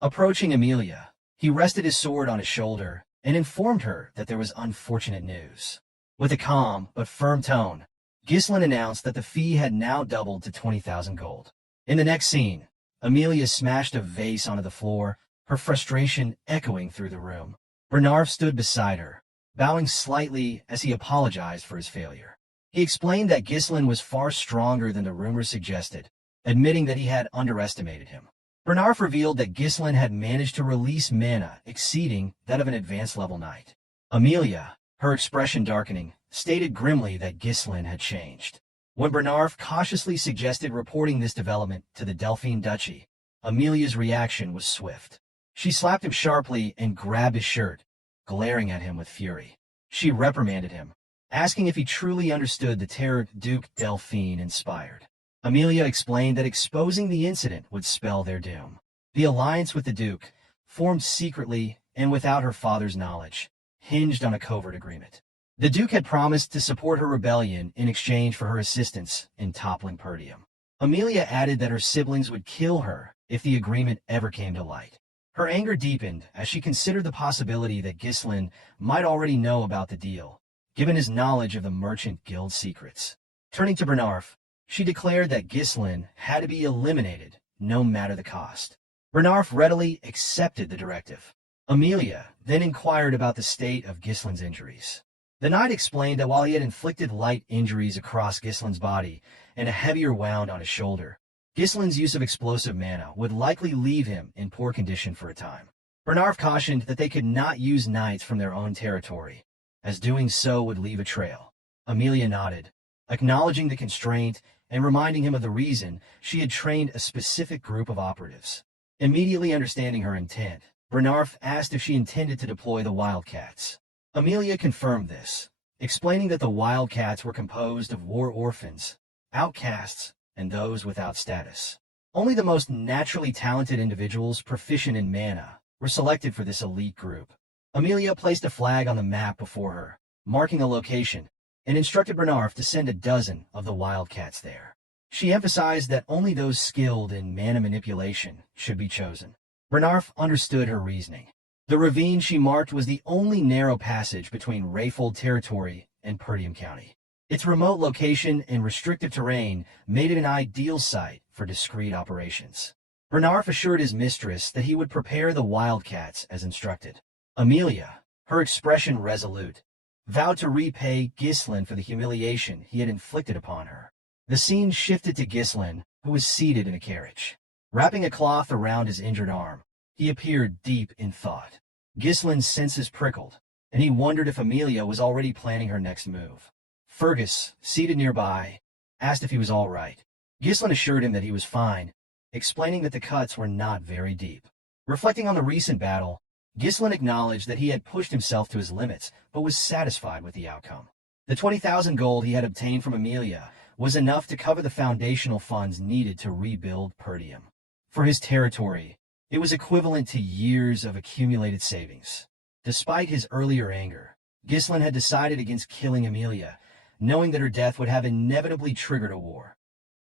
Approaching Amelia, he rested his sword on his shoulder and informed her that there was unfortunate news. With a calm but firm tone, Ghislain announced that the fee had now doubled to 20,000 gold. In the next scene, Amelia smashed a vase onto the floor, her frustration echoing through the room. Bernard stood beside her, bowing slightly as he apologized for his failure. He explained that Ghislain was far stronger than the rumors suggested, admitting that he had underestimated him. Bernard revealed that Ghislain had managed to release mana exceeding that of an advanced level knight. Amelia, her expression darkening, stated grimly that Ghislain had changed. When Bernard cautiously suggested reporting this development to the Delphine Duchy, Amelia's reaction was swift. She slapped him sharply and grabbed his shirt, glaring at him with fury. She reprimanded him, asking if he truly understood the terror Duke Delphine inspired. Amelia explained that exposing the incident would spell their doom. The alliance with the Duke, formed secretly and without her father's knowledge, hinged on a covert agreement. The Duke had promised to support her rebellion in exchange for her assistance in toppling Perdium. Amelia added that her siblings would kill her if the agreement ever came to light. Her anger deepened as she considered the possibility that Ghislain might already know about the deal, given his knowledge of the Merchant Guild secrets. Turning to Bernard, she declared that Ghislain had to be eliminated, no matter the cost. Bernard readily accepted the directive. Amelia then inquired about the state of Ghislain's injuries. The knight explained that while he had inflicted light injuries across Ghislain's body and a heavier wound on his shoulder, Ghislain's use of explosive mana would likely leave him in poor condition for a time. Bernard cautioned that they could not use knights from their own territory, as doing so would leave a trail. Amelia nodded, acknowledging the constraint and reminding him of the reason she had trained a specific group of operatives. Immediately understanding her intent, Bernard asked if she intended to deploy the Wildcats. Amelia confirmed this, explaining that the Wildcats were composed of war orphans, outcasts, and those without status. Only the most naturally talented individuals proficient in mana were selected for this elite group. Amelia placed a flag on the map before her, marking a location, and instructed Bernard to send a dozen of the Wildcats there. She emphasized that only those skilled in mana manipulation should be chosen. Bernard understood her reasoning. The ravine she marked was the only narrow passage between Rayfold territory and Perdium County. Its remote location and restrictive terrain made it an ideal site for discreet operations. Bernard assured his mistress that he would prepare the Wildcats as instructed. Amelia, her expression resolute, vowed to repay Ghislain for the humiliation he had inflicted upon her. The scene shifted to Ghislain, who was seated in a carriage. Wrapping a cloth around his injured arm, he appeared deep in thought. Ghislain's senses prickled, and he wondered if Amelia was already planning her next move. Fergus, seated nearby, asked if he was all right. Ghislain assured him that he was fine, explaining that the cuts were not very deep. Reflecting on the recent battle, Ghislain acknowledged that he had pushed himself to his limits, but was satisfied with the outcome. The 20,000 gold he had obtained from Amelia was enough to cover the foundational funds needed to rebuild Perdium. For his territory, it was equivalent to years of accumulated savings. Despite his earlier anger, Ghislain had decided against killing Amelia, knowing that her death would have inevitably triggered a war,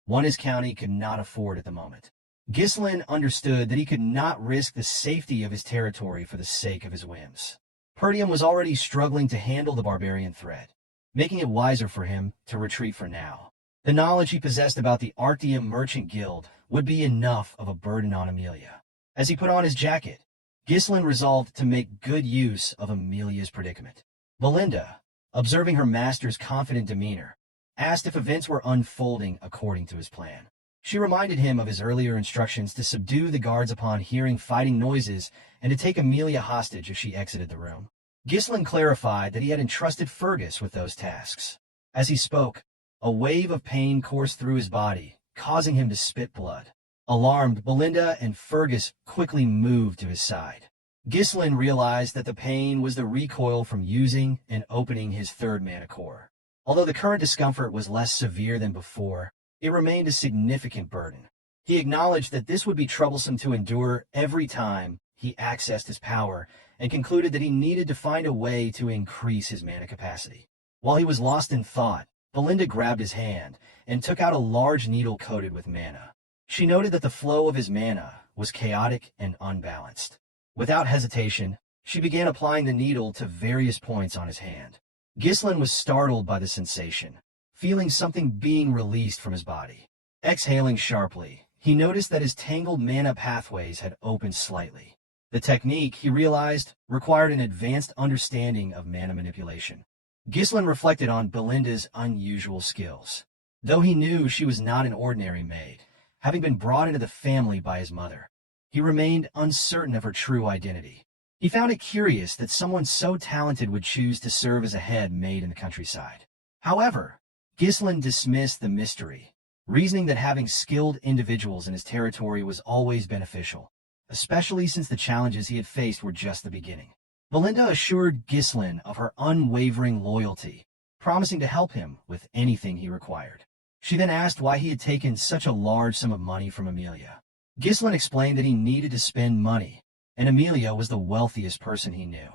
one his county could not afford at the moment. Ghislain understood that he could not risk the safety of his territory for the sake of his whims. Perdium was already struggling to handle the barbarian threat, making it wiser for him to retreat for now. The knowledge he possessed about the Arctium Merchant Guild would be enough of a burden on Amelia. As he put on his jacket, Ghislain resolved to make good use of Amelia's predicament. Belinda, observing her master's confident demeanor, asked if events were unfolding according to his plan. She reminded him of his earlier instructions to subdue the guards upon hearing fighting noises and to take Amelia hostage if she exited the room. Ghislain clarified that he had entrusted Fergus with those tasks. As he spoke, a wave of pain coursed through his body, causing him to spit blood. Alarmed, Belinda and Fergus quickly moved to his side. Ghislain realized that the pain was the recoil from using and opening his third mana core. Although the current discomfort was less severe than before, it remained a significant burden. He acknowledged that this would be troublesome to endure every time he accessed his power, and concluded that he needed to find a way to increase his mana capacity. While he was lost in thought, Belinda grabbed his hand and took out a large needle coated with mana. She noted that the flow of his mana was chaotic and unbalanced. Without hesitation, she began applying the needle to various points on his hand. Ghislain was startled by the sensation, feeling something being released from his body. Exhaling sharply, he noticed that his tangled mana pathways had opened slightly. The technique, he realized, required an advanced understanding of mana manipulation. Ghislain reflected on Belinda's unusual skills. Though he knew she was not an ordinary maid, having been brought into the family by his mother, he remained uncertain of her true identity. He found it curious that someone so talented would choose to serve as a head maid in the countryside. However, Ghislain dismissed the mystery, reasoning that having skilled individuals in his territory was always beneficial, especially since the challenges he had faced were just the beginning. Belinda assured Ghislain of her unwavering loyalty, promising to help him with anything he required. She then asked why he had taken such a large sum of money from Amelia. Ghislain explained that he needed to spend money, and Amelia was the wealthiest person he knew.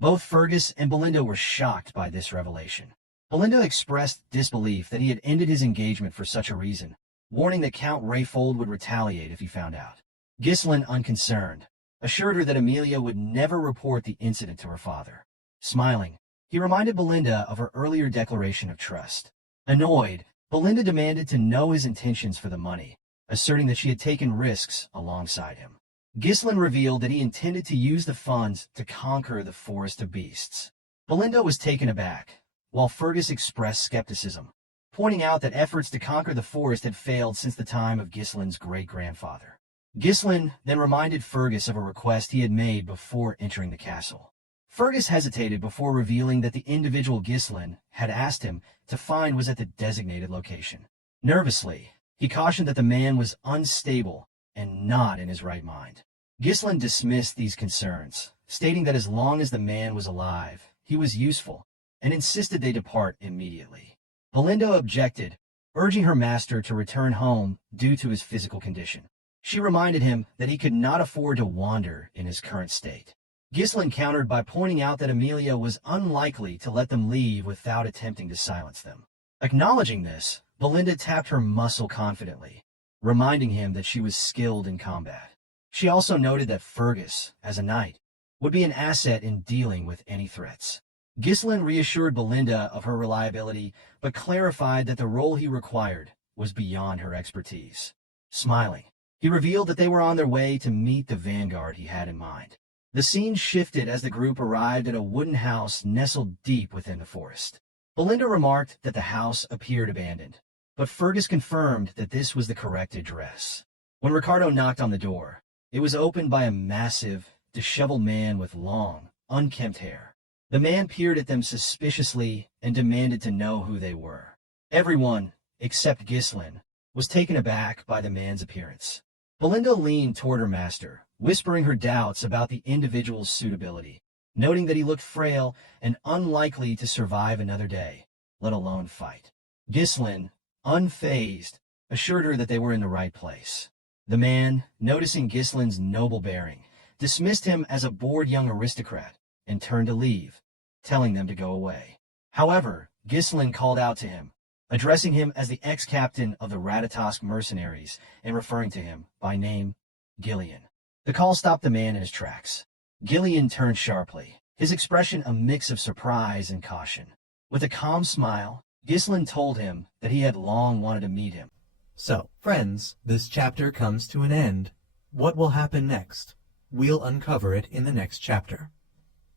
Both Fergus and Belinda were shocked by this revelation. Belinda expressed disbelief that he had ended his engagement for such a reason, warning that Count Rayfold would retaliate if he found out. Ghislain, unconcerned, assured her that Amelia would never report the incident to her father. Smiling, he reminded Belinda of her earlier declaration of trust. Annoyed, Belinda demanded to know his intentions for the money, asserting that she had taken risks alongside him. Ghislain revealed that he intended to use the funds to conquer the Forest of Beasts. Belinda was taken aback, while Fergus expressed skepticism, pointing out that efforts to conquer the forest had failed since the time of Ghislain's great-grandfather. Ghislain then reminded Fergus of a request he had made before entering the castle. Fergus hesitated before revealing that the individual Ghislain had asked him to find was at the designated location. Nervously, he cautioned that the man was unstable and not in his right mind. Ghislain dismissed these concerns, stating that as long as the man was alive, he was useful, and insisted they depart immediately. Belinda objected, urging her master to return home due to his physical condition. She reminded him that he could not afford to wander in his current state. Ghislain countered by pointing out that Amelia was unlikely to let them leave without attempting to silence them. Acknowledging this, Belinda tapped her muscle confidently, reminding him that she was skilled in combat. She also noted that Fergus, as a knight, would be an asset in dealing with any threats. Ghislain reassured Belinda of her reliability, but clarified that the role he required was beyond her expertise. Smiling, he revealed that they were on their way to meet the vanguard he had in mind. The scene shifted as the group arrived at a wooden house nestled deep within the forest. Belinda remarked that the house appeared abandoned, but Fergus confirmed that this was the correct address. When Ricardo knocked on the door, it was opened by a massive, disheveled man with long, unkempt hair. The man peered at them suspiciously and demanded to know who they were. Everyone, except Ghislain, was taken aback by the man's appearance. Belinda leaned toward her master, whispering her doubts about the individual's suitability, noting that he looked frail and unlikely to survive another day, let alone fight. Ghislain, unfazed, assured her that they were in the right place. The man, noticing Ghislain's noble bearing, dismissed him as a bored young aristocrat and turned to leave, telling them to go away. However, Ghislain called out to him, addressing him as the ex-captain of the Ratatosk mercenaries and referring to him by name, Ghislain. The call stopped the man in his tracks. Ghislain turned sharply, his expression a mix of surprise and caution. With a calm smile, Ghislain told him that he had long wanted to meet him. So, friends, this chapter comes to an end. What will happen next? We'll uncover it in the next chapter.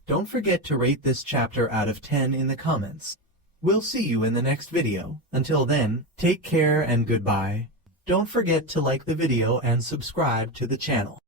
Don't forget to rate this chapter out of 10 in the comments. We'll see you in the next video. Until then, take care and goodbye. Don't forget to like the video and subscribe to the channel.